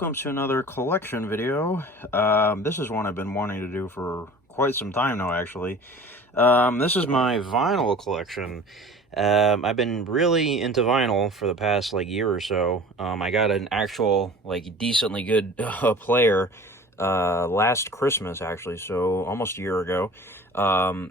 welcome to another collection video. This is one I've been wanting to do for quite some time now, actually. This is my vinyl collection. I've been really into vinyl for the past, year or so. I got an actual, decently good player last Christmas, actually, so almost a year ago.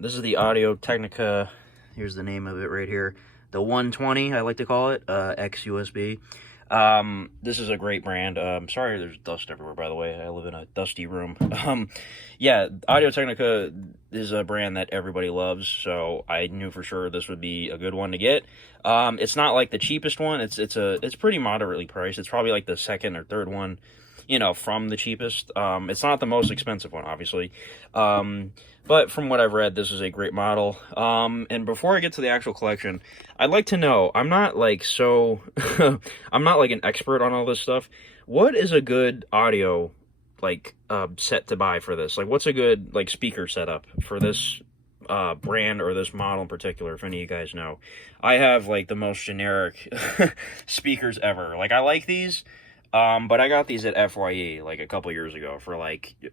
This is the Audio-Technica, here's the name of it right here, the 120, I like to call it, X-USB. This is a great brand. Sorry there's dust everywhere, by the way. I live in a dusty room. Yeah, Audio-Technica is a brand that everybody loves, so I knew for sure this would be a good one to get. It's not like the cheapest one. It's pretty moderately priced. It's probably like the second or third one, from the cheapest. It's not the most expensive one, obviously. But from what I've read, this is a great model. And before I get to the actual collection, I'd like to know, I'm not I'm not an expert on all this stuff. What is a good audio, set to buy for this? What's a good, speaker setup for this brand or this model in particular, if any of you guys know? I have, the most generic speakers ever. I like these. But I got these at FYE, a couple years ago for,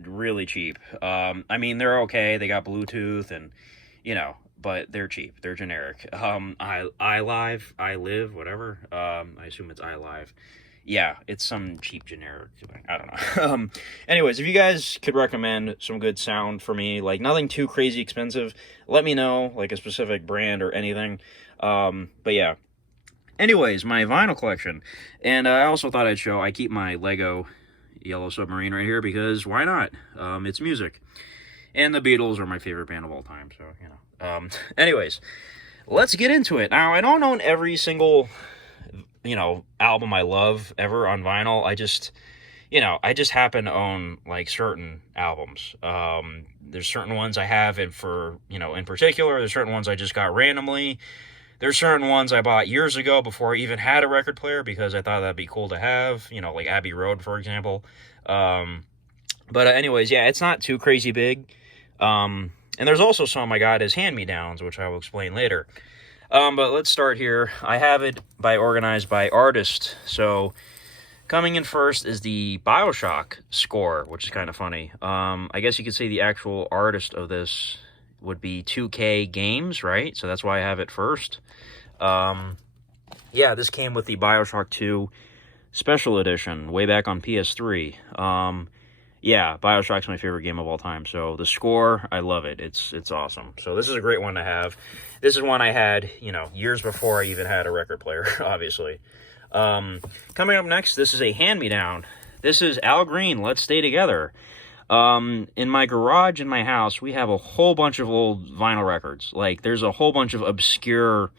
really cheap. I mean, they're okay. They got Bluetooth and, but they're cheap. They're generic. iLive, whatever. I assume it's iLive. Yeah, it's some cheap generic. I don't know. Anyways, if you guys could recommend some good sound for me, nothing too crazy expensive, let me know, a specific brand or anything. But yeah. Anyways, my vinyl collection, and I also thought I'd show, I keep my Lego Yellow Submarine right here, because why not? It's music, and the Beatles are my favorite band of all time, so, anyways, let's get into it. Now, I don't own every single, album I love ever on vinyl. I just happen to own, certain albums. There's certain ones I have, in particular, there's certain ones I just got randomly. There's certain ones I bought years ago before I even had a record player, because I thought that'd be cool to have, like Abbey Road, for example. But anyways, yeah, it's not too crazy big. And there's also some I got as hand-me-downs, which I will explain later. But let's start here. I have it organized by artist. So coming in first is the BioShock score, which is kind of funny. I guess you could say the actual artist of this would be 2K Games, right? So that's why I have it first. Yeah, this came with the BioShock 2 Special Edition way back on PS3. Yeah, BioShock's my favorite game of all time. So the score, I love it. It's awesome. So this is a great one to have. This is one I had, years before I even had a record player, obviously. Coming up next, this is a hand-me-down. This is Al Green, Let's Stay Together. In my garage in my house, we have a whole bunch of old vinyl records. There's a whole bunch of obscure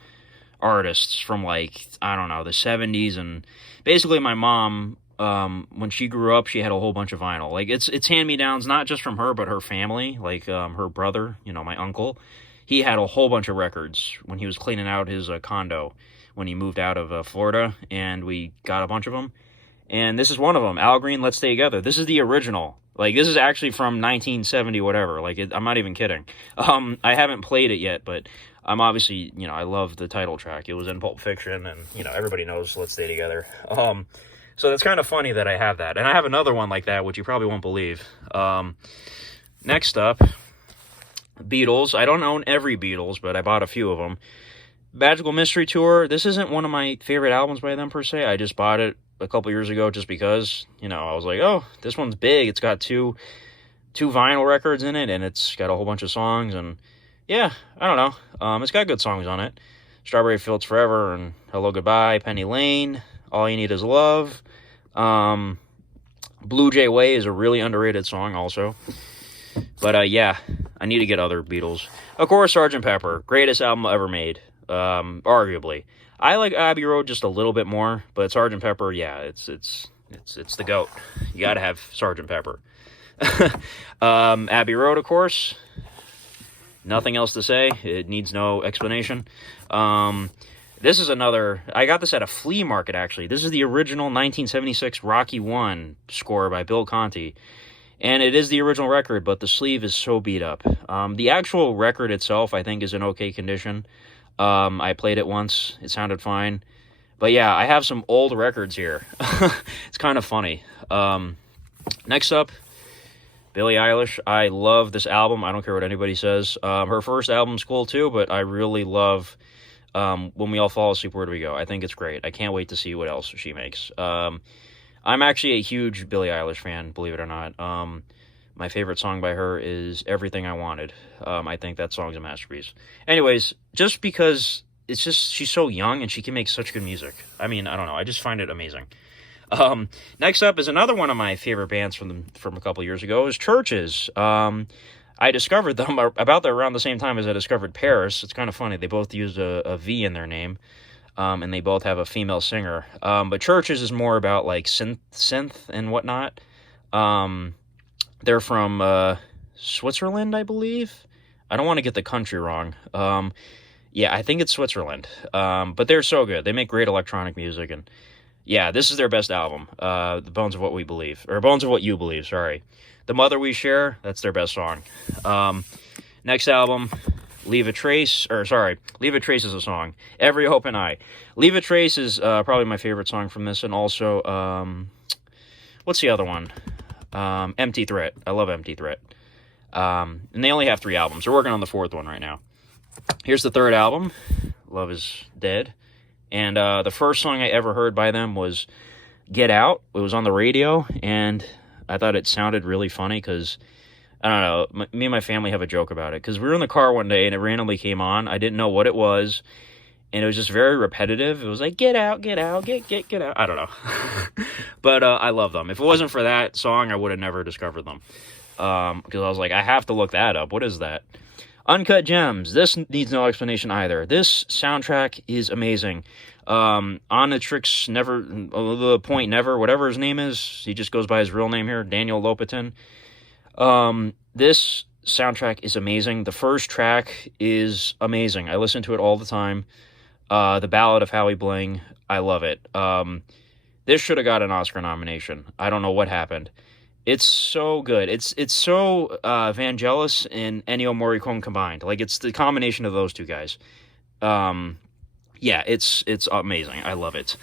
artists from, I don't know, the 70s, and basically my mom, when she grew up, she had a whole bunch of vinyl. It's hand-me-downs, not just from her, but her family, her brother, my uncle. He had a whole bunch of records when he was cleaning out his condo when he moved out of Florida, and we got a bunch of them. And this is one of them, Al Green, Let's Stay Together. This is the original. This is actually from 1970, whatever. I'm not even kidding. I haven't played it yet, but I'm obviously, I love the title track. It was in Pulp Fiction, and, everybody knows Let's Stay Together. So that's kind of funny that I have that. And I have another one like that, which you probably won't believe. Next up, Beatles. I don't own every Beatles, but I bought a few of them. Magical Mystery Tour. This isn't one of my favorite albums by them, per se. I just bought it a couple years ago just because, I was like, oh, this one's big. It's got two vinyl records in it, and it's got a whole bunch of songs, and yeah, I don't know. It's got good songs on it. Strawberry Fields Forever and Hello Goodbye, Penny Lane, All You Need Is Love. Blue Jay Way is a really underrated song also. But yeah, I need to get other Beatles. Of course, Sgt. Pepper, greatest album ever made, arguably. I like Abbey Road just a little bit more, but Sgt. Pepper, yeah, it's the GOAT. You gotta have Sgt. Pepper. Abbey Road, of course. Nothing else to say. It needs no explanation. This is another, I got this at a flea market, actually. This is the original 1976 Rocky 1 score by Bill Conti. And it is the original record, but the sleeve is so beat up. The actual record itself, I think, is in okay condition. I played it once. It sounded fine. But yeah, I have some old records here. It's kind of funny. Next up, Billie Eilish. I love this album. I don't care what anybody says. Her first album's cool too, but I really love When We All Fall Asleep, Where Do We Go? I think it's great. I can't wait to see what else she makes. I'm actually a huge Billie Eilish fan, believe it or not. My favorite song by her is Everything I Wanted. I think that song's a masterpiece. Anyways, just because it's just, she's so young and she can make such good music. I mean, I don't know. I just find it amazing. Next up is another one of my favorite bands from a couple years ago, is Churches. I discovered them about around the same time as I discovered Paris. It's kind of funny. They both use a V in their name. And they both have a female singer. But Churches is more about like synth and whatnot. They're from Switzerland, I believe. I don't want to get the country wrong. Yeah, I think it's Switzerland. But they're so good. They make great electronic music, and yeah, this is their best album. The Bones of What We Believe, or Bones of What You Believe. Sorry, The Mother We Share. That's their best song. Next album. Leave a Trace is a song. Every Open Eye. Leave a Trace is probably my favorite song from this, and also, what's the other one? Empty Threat. I love Empty Threat. And they only have 3 albums. They're working on the 4th one right now. Here's the 3rd album, Love Is Dead. And the first song I ever heard by them was Get Out. It was on the radio, and I thought it sounded really funny because, I don't know, me and my family have a joke about it, because we were in the car one day and it randomly came on. I didn't know what it was, and it was just very repetitive. It was like, get out, get out, get out. I don't know. But I love them. If it wasn't for that song, I would have never discovered them. Because I was like, I have to look that up. What is that? Uncut Gems. This needs no explanation either. This soundtrack is amazing. On the Tricks Never, the Point Never, whatever his name is, he just goes by his real name here, Daniel Lopatin. This soundtrack is amazing. The first track is amazing. I listen to it all the time. The Ballad of Howie Bling, I love it. This should have got an Oscar nomination. I don't know what happened. It's so good. It's so Vangelis and Ennio Morricone combined. Like, it's the combination of those two guys. Yeah, it's amazing. I love it.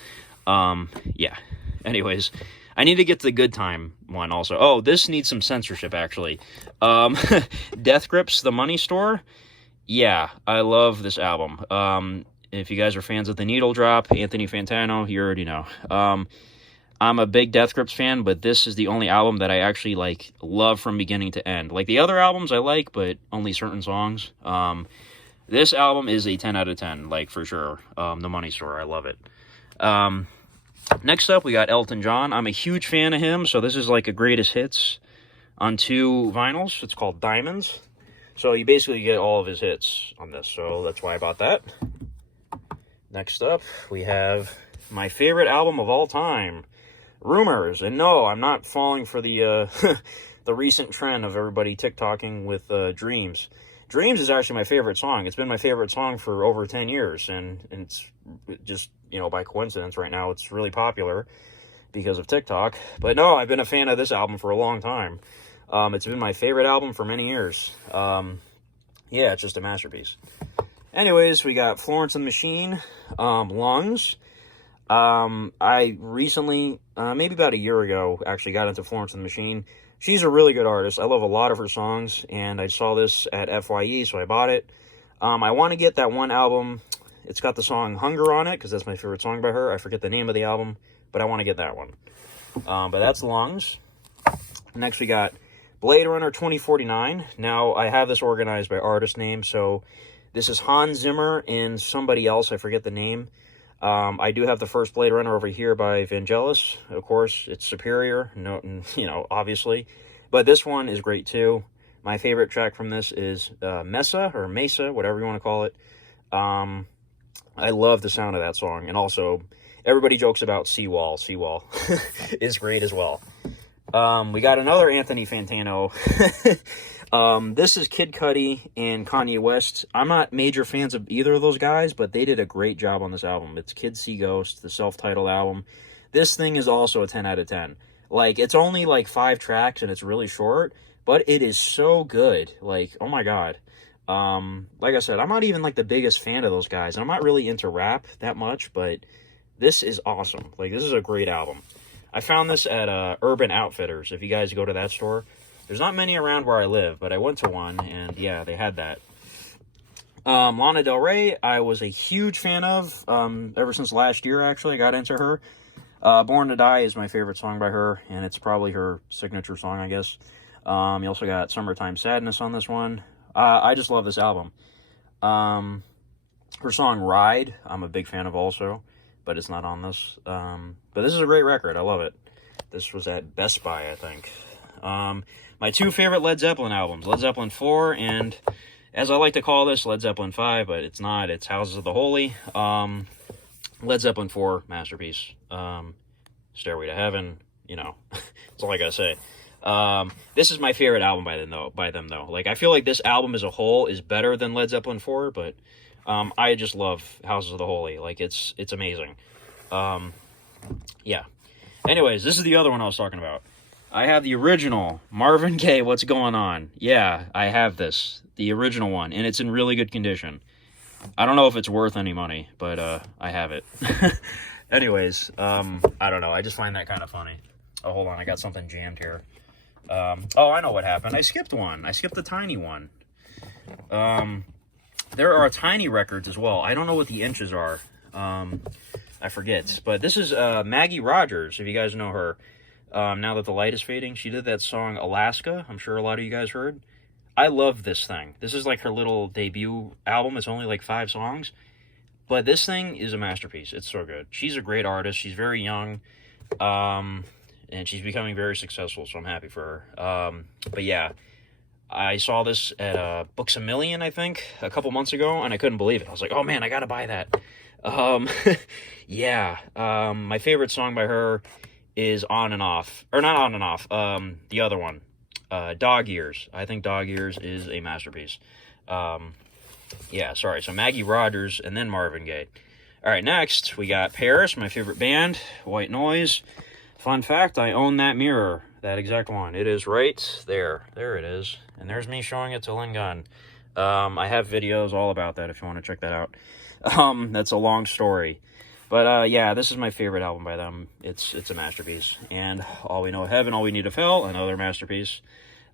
Yeah. Anyways, I need to get to the Good Time one also. Oh, this needs some censorship, actually. Death Grips, The Money Store. Yeah, I love this album. If you guys are fans of The Needle Drop, Anthony Fantano, you already know. I'm a big Death Grips fan, but this is the only album that I actually, like, love from beginning to end. Like, the other albums I like, but only certain songs. This album is a 10 out of 10, like, for sure. The Money Store, I love it. Next up, we got Elton John. I'm a huge fan of him, so this is like a greatest hits on 2 vinyls. It's called Diamonds. So you basically get all of his hits on this, so that's why I bought that. Next up, we have my favorite album of all time, Rumors. And no, I'm not falling for the the recent trend of everybody TikToking with Dreams. Dreams is actually my favorite song. It's been my favorite song for over 10 years, and it's just, you know, by coincidence right now it's really popular because of TikTok. But no, I've been a fan of this album for a long time. It's been my favorite album for many years. Yeah, it's just a masterpiece. Anyways, we got Florence and the Machine, Lungs. I recently, maybe about a year ago, actually got into Florence and the Machine. She's a really good artist. I love a lot of her songs, and I saw this at FYE, so I bought it. I want to get that one album. It's got the song Hunger on it, because that's my favorite song by her. I forget the name of the album, but I want to get that one. But that's Lungs. Next, we got Blade Runner 2049. Now, I have this organized by artist name, so this is Hans Zimmer and somebody else. I forget the name. I do have the first Blade Runner over here by Vangelis. Of course, it's superior, no, you know, obviously. But this one is great, too. My favorite track from this is Mesa, or Mesa, whatever you want to call it. I love the sound of that song. And also, everybody jokes about Seawall. Seawall is great as well. We got another Anthony Fantano. This is Kid Cudi and Kanye West. I'm not major fans of either of those guys, but they did a great job on this album. It's Kid See Ghost, the self-titled album. This thing is also a 10 out of 10. Like, it's only like 5 tracks and it's really short, but it is so good. Like, oh my god. Like I said, I'm not even like the biggest fan of those guys. I'm not really into rap that much, but this is awesome. Like, this is a great album. I found this at Urban Outfitters. If you guys go to that store, there's not many around where I live, but I went to one, and yeah, they had that. Lana Del Rey, I was a huge fan of ever since last year, actually. I got into her. Born to Die is my favorite song by her, and it's probably her signature song, I guess. You also got Summertime Sadness on this one. I just love this album. Her song Ride, I'm a big fan of also, but it's not on this. But this is a great record. I love it. This was at Best Buy, I think. My two favorite Led Zeppelin albums, Led Zeppelin 4 and, as I like to call this, Led Zeppelin 5, but it's not. It's Houses of the Holy. Led Zeppelin 4, masterpiece. Stairway to Heaven, you know, that's all I gotta say. This is my favorite album by them though. Like, I feel like this album as a whole is better than Led Zeppelin 4, but I just love Houses of the Holy. Like, it's amazing. Yeah. Anyways, this is the other one I was talking about. I have the original Marvin Gaye, What's Going On. Yeah, I have this, the original one, and it's in really good condition. I don't know if it's worth any money, but I have it. Anyways, I don't know. I just find that kind of funny. Oh, hold on. I got something jammed here. Oh, I know what happened. I skipped one. I skipped the tiny one. There are tiny records as well. I don't know what the inches are. I forget. But this is Maggie Rogers, if you guys know her. Now That the Light is Fading. She did that song Alaska. I'm sure a lot of you guys heard. I love this thing. This is like her little debut album. It's only like 5 songs. But this thing is a masterpiece. It's so good. She's a great artist. She's very young. And she's becoming very successful, so I'm happy for her. But yeah, I saw this at Books A Million, I think, a couple months ago, and I couldn't believe it. I was like, oh man, I gotta buy that. Yeah. My favorite song by her is On and Off. Or not On and Off. The other one. Dog Years. I think Dog Years is a masterpiece. Yeah, sorry. So Maggie Rogers and then Marvin Gaye. All right, next we got Paris, my favorite band, White Noise. Fun fact, I own that mirror, that exact one. It is right there. There it is. And there's me showing it to Lynn Gunn. I have videos all about that if you want to check that out. That's a long story. But yeah, this is my favorite album by them. It's a masterpiece. And All We Know of Heaven, All We Need of Hell, another masterpiece.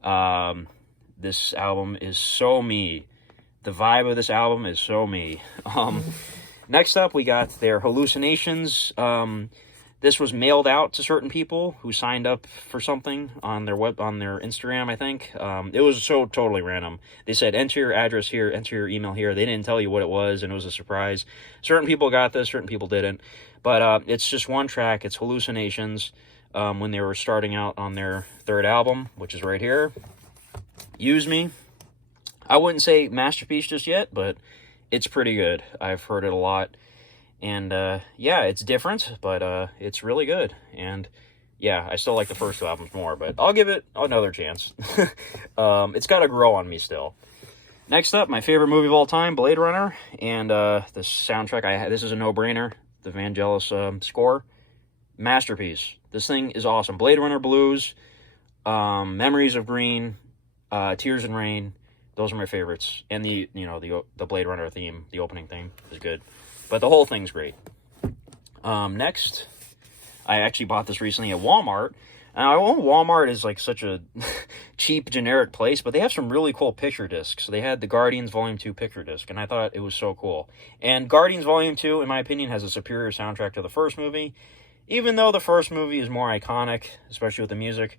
This album is so me. The vibe of this album is so me. Next up, we got their Hallucinations. This was mailed out to certain people who signed up for something on their Instagram, I think. It was so totally random. They said, enter your address here, enter your email here. They didn't tell you what it was, and it was a surprise. Certain people got this, certain people didn't. But it's just one track. It's Hallucinations, when they were starting out on their 3rd album, which is right here. Use Me. I wouldn't say masterpiece just yet, but it's pretty good. I've heard it a lot. And, yeah, it's different, but it's really good. And, yeah, I still like the first 2 albums more, but I'll give it another chance. It's got to grow on me still. Next up, my favorite movie of all time, Blade Runner. And the soundtrack, this is a no-brainer. The Vangelis score. Masterpiece. This thing is awesome. Blade Runner Blues, Memories of Green, Tears in Rain. Those are my favorites. And the Blade Runner theme, the opening theme is good. But the whole thing's great. Next, I actually bought this recently at Walmart. And I know Walmart is like such a cheap, generic place, but they have some really cool picture discs. They had the Guardians Volume 2 picture disc, and I thought it was so cool. And Guardians Volume 2, in my opinion, has a superior soundtrack to the first movie. Even though the first movie is more iconic, especially with the music,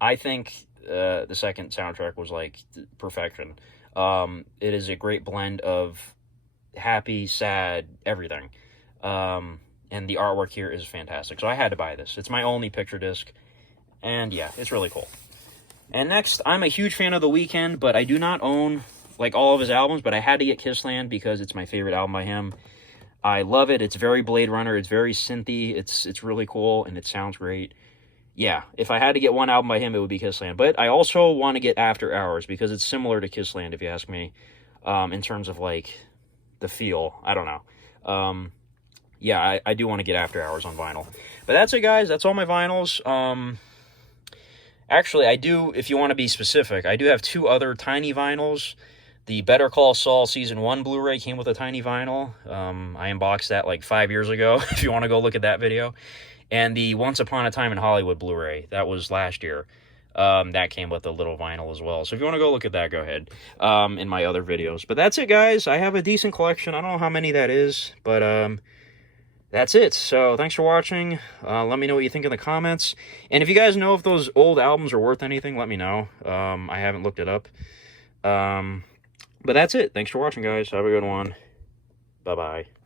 I think the second soundtrack was like perfection. It is a great blend of happy, sad, everything. And the artwork here is fantastic. So I had to buy this. It's my only picture disc. And yeah, it's really cool. And next, I'm a huge fan of The Weeknd, but I do not own like all of his albums, but I had to get Kissland because it's my favorite album by him. I love it. It's very Blade Runner. It's very synthy. It's really cool, and it sounds great. Yeah, if I had to get one album by him, it would be Kissland. But I also want to get After Hours because it's similar to Kissland, if you ask me, in terms of like the feel. I don't know. Yeah, I do want to get After Hours on vinyl. But that's it, guys. That's all my vinyls. Actually, I do, if you want to be specific, I do have 2 other tiny vinyls. The Better Call Saul Season 1 Blu-ray came with a tiny vinyl. I unboxed that like 5 years ago, if you want to go look at that video. And the Once Upon a Time in Hollywood Blu-ray, that was last year. That came with a little vinyl as well. So if you want to go look at that, go ahead. In my other videos. But that's it, guys. I have a decent collection. I don't know how many that is, but that's it. So thanks for watching. Let me know what you think in the comments. And if you guys know if those old albums are worth anything, let me know. I haven't looked it up. But that's it. Thanks for watching, guys. Have a good one. Bye-bye.